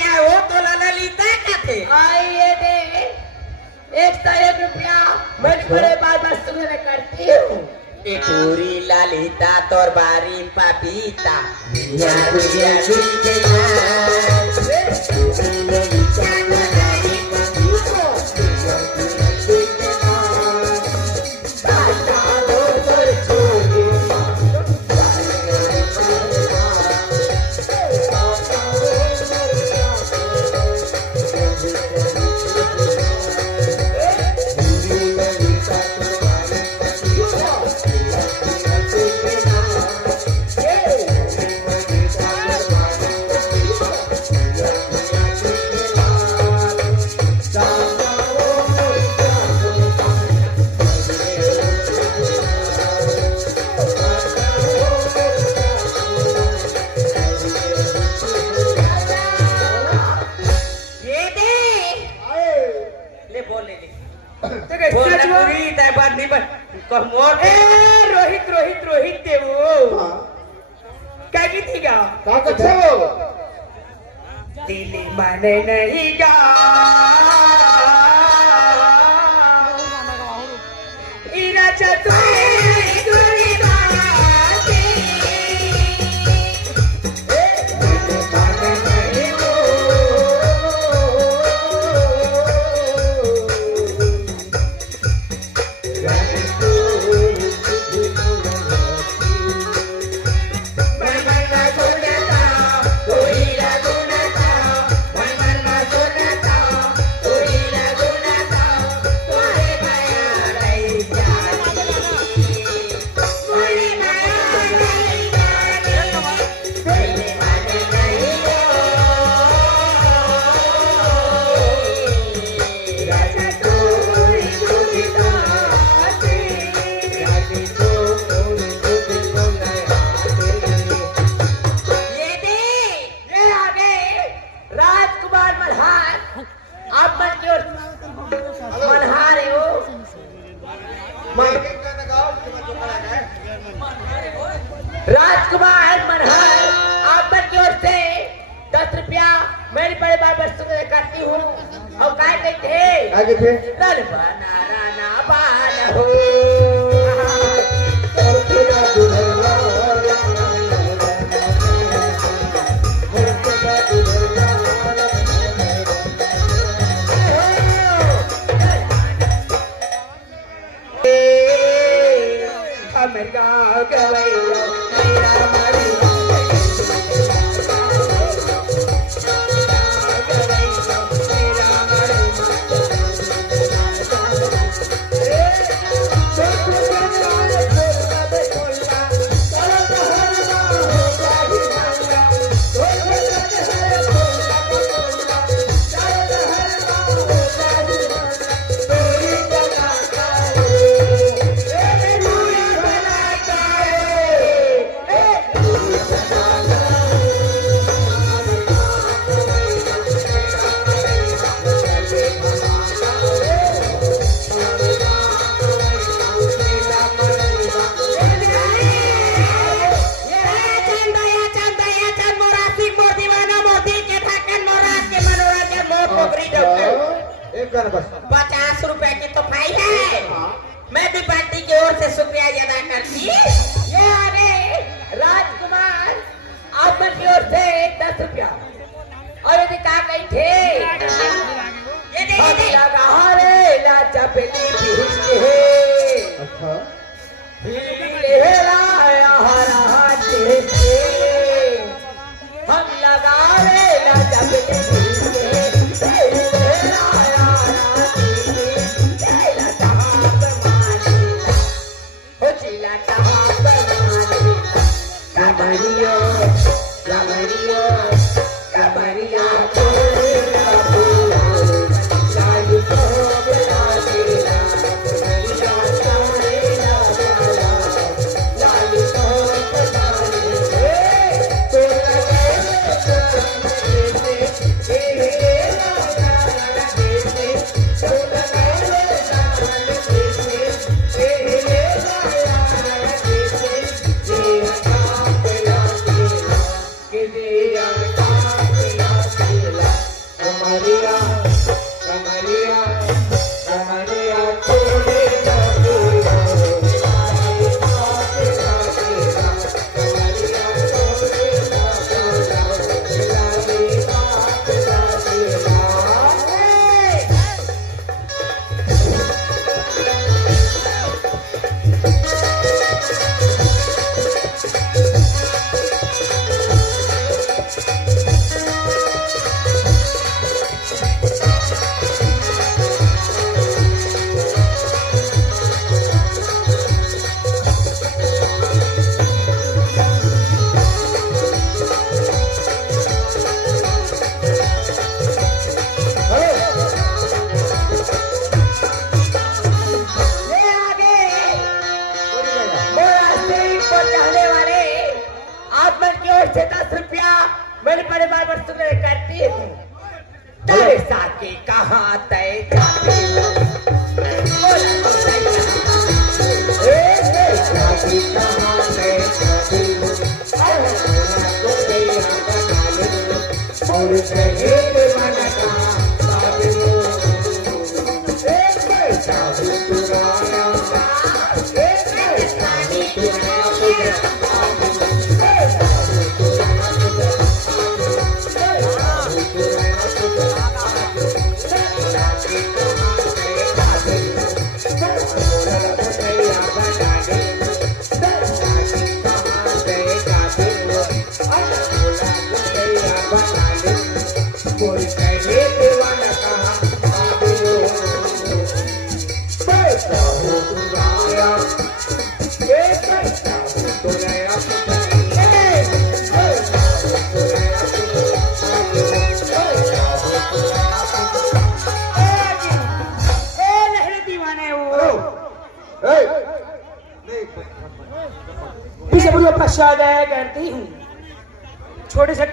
क्या वो तो ललिता क्या थे आइए दे 101 रुपया मैं बड़े बात सुन करती हूँ पूरी ललिता तोर बारी पपीता रोहित रोहित रोहित ते वो क्या की थी क्या दिल्ली माने नहीं गा इना राजकुमार मनहर आप की ओर से 10 रुपया मेरी बड़े बाबा सुन करती हूँ और क्या कहते थे रलबना राना बाल हो अमेरिका गवैया मेरा मारी ₹50 की तो फाइल है मैं भी पार्टी की ओर से शुक्रिया अदा करती ये अरे राजकुमार आप की ओर से 10 रुपया और यदि कहा गई थे ये देखिए लगा रे लाचा बेटी भिजते है हम लगा रे लाचा बेटी Maria, कमरिया कमरिया कमरिया तोड़े कमरिया से 10 रुपया मेरे परिवार पर सुनने करती हूँ। तेरे साथी कहाँ तय जाती हूँ? बोला तो सही तेरे साथी कहाँ तय जाती हूँ? और शहीद मन का साबियो एक साधु पुराना एक साधु पुराना शादी करती हूँ छोटे से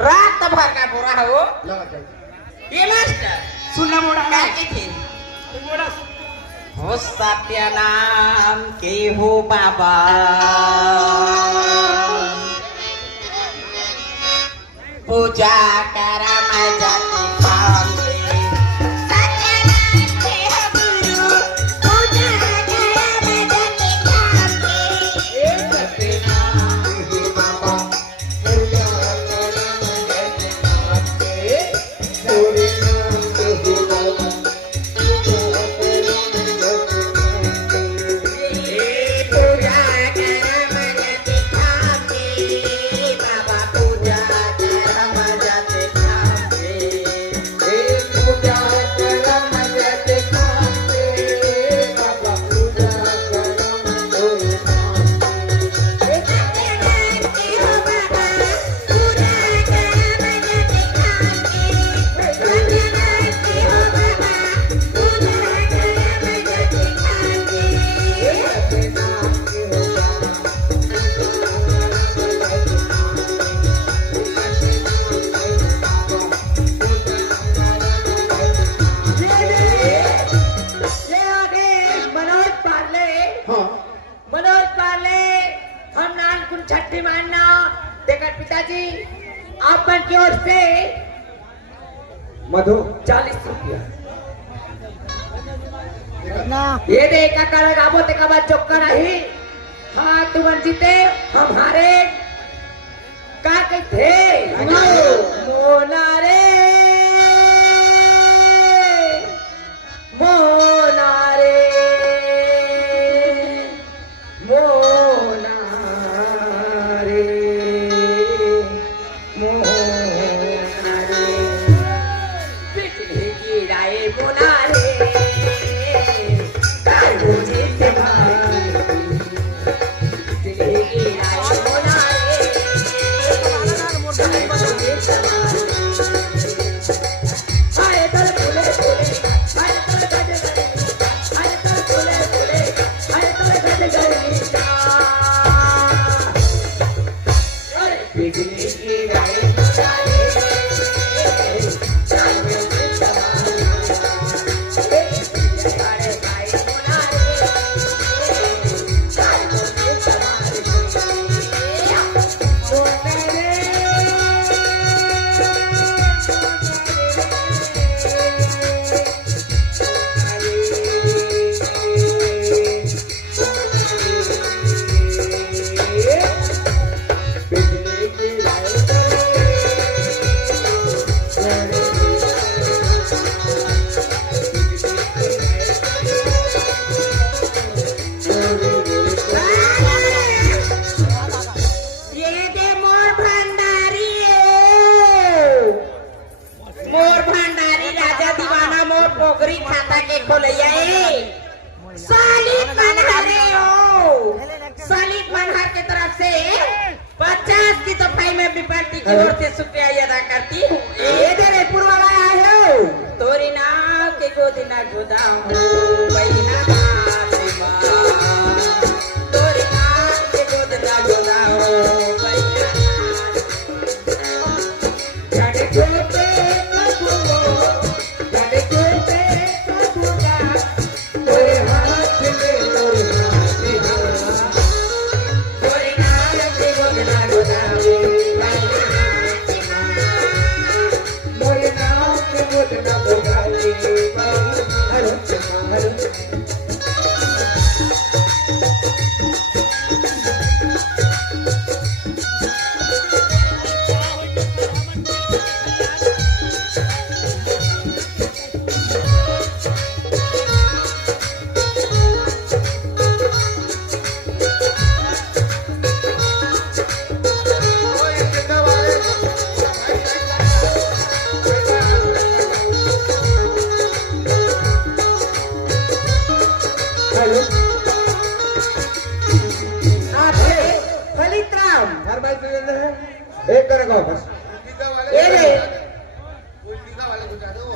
रात भर का बुरा हो लगा ये मास्टर सुनना मोड़ा क्या की थी हो सत्यनाम के हो बाबा पूजा करा मैं जाती पाऊंगी पिताजी आप की ओर से मधु 40 रुपया ये देखा कर गाबो ते का बात चौका नहीं हाँ तुम जीते हमारे का कहते मोना रे मोना रे मोना रे मोना रे बिजली गिराए मोना रे भंडारी मोर भंडारी राजा दीवाना मोर पोखरी खाता के खोलैया सालिक मनहरे हो सालिक मनहर के तरफ से 50 की तोहफाई में विपत्ति की ओर से शुक्रिया अदा करती हूँ। ये तेरे पुरवाला आए हो तोरी नाव के गोदिना गोदाम बहिना माँ तोरी नाव के गोदिना गोदाम बहिना जाने छोटे कबूलो जाने छोटे कबूला तोरे हाथ में तोरे हाथ में तोरी नाव के गोदिना गोदाम मोरे नाम के मुदना बोगाली हरो हरो हेलो आप है फलित राम हर भाई तुझे अंदर है एक करेगा बस ये रे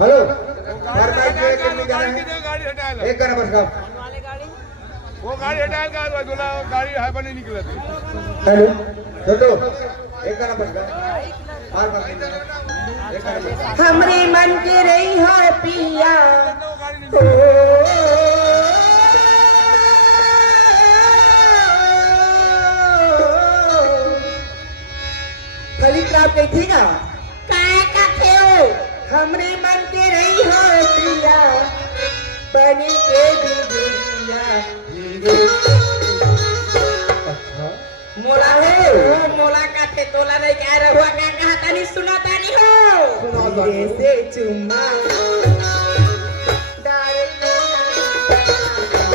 हेलो हर भाई तुझे कितनी जाना है गाड़ी हटा एक करे बस का वो गाड़ी हटा का दूल्हा गाड़ी है बनी निकले थे हेलो छोटू एक करे बस का हर भाई एक करे बस हमरे मन के रही हो पिया फलित राम कही थी ना काय का थे हमरे मन के रही हो पिया बनी के दिया मोला है मोला का थे तोला नहीं कह रहा का कहा तानी सुना तानी हो धीरे से चुम्मा डाल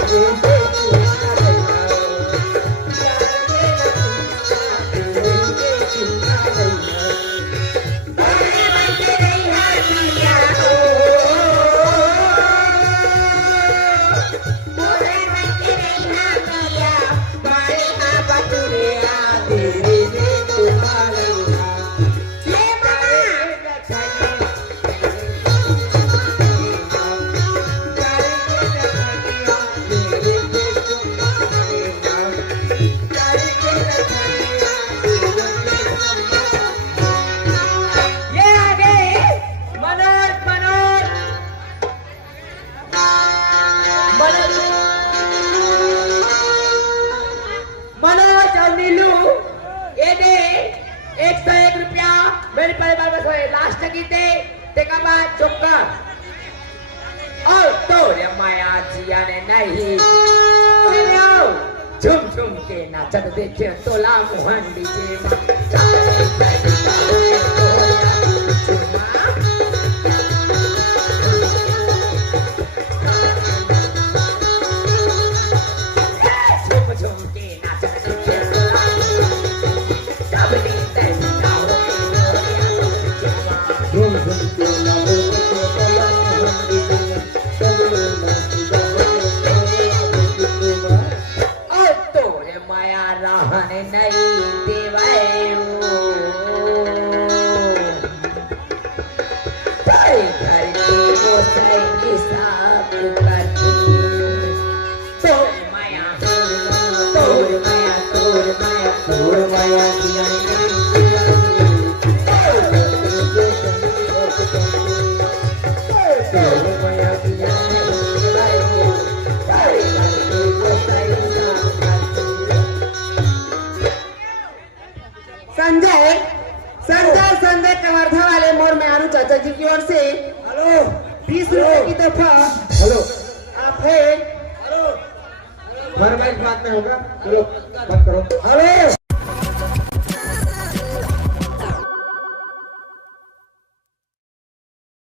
धीरे से चुम्मा मनोज और नीलू ये दे 101 रुपया मेरे परिवार में सोए लास्ट गीते तेका बाद चुक्का और तोरे माया जिया ने नहीं झुम झुम के नाचत देखे तोला मोहन डीजे नहीं देवाए घर के गोसाई साफ करती तोर माया तोर माया तोर माया तोर माया दिया तोर माया दिया संजय संजय संजय कवर्धा वाले मोर मेहरारू चाचा जी की ओर से हेलो 20 रुपए की तोहफा हेलो आप है फरमाइश बात में होगा चलो बात करो हेलो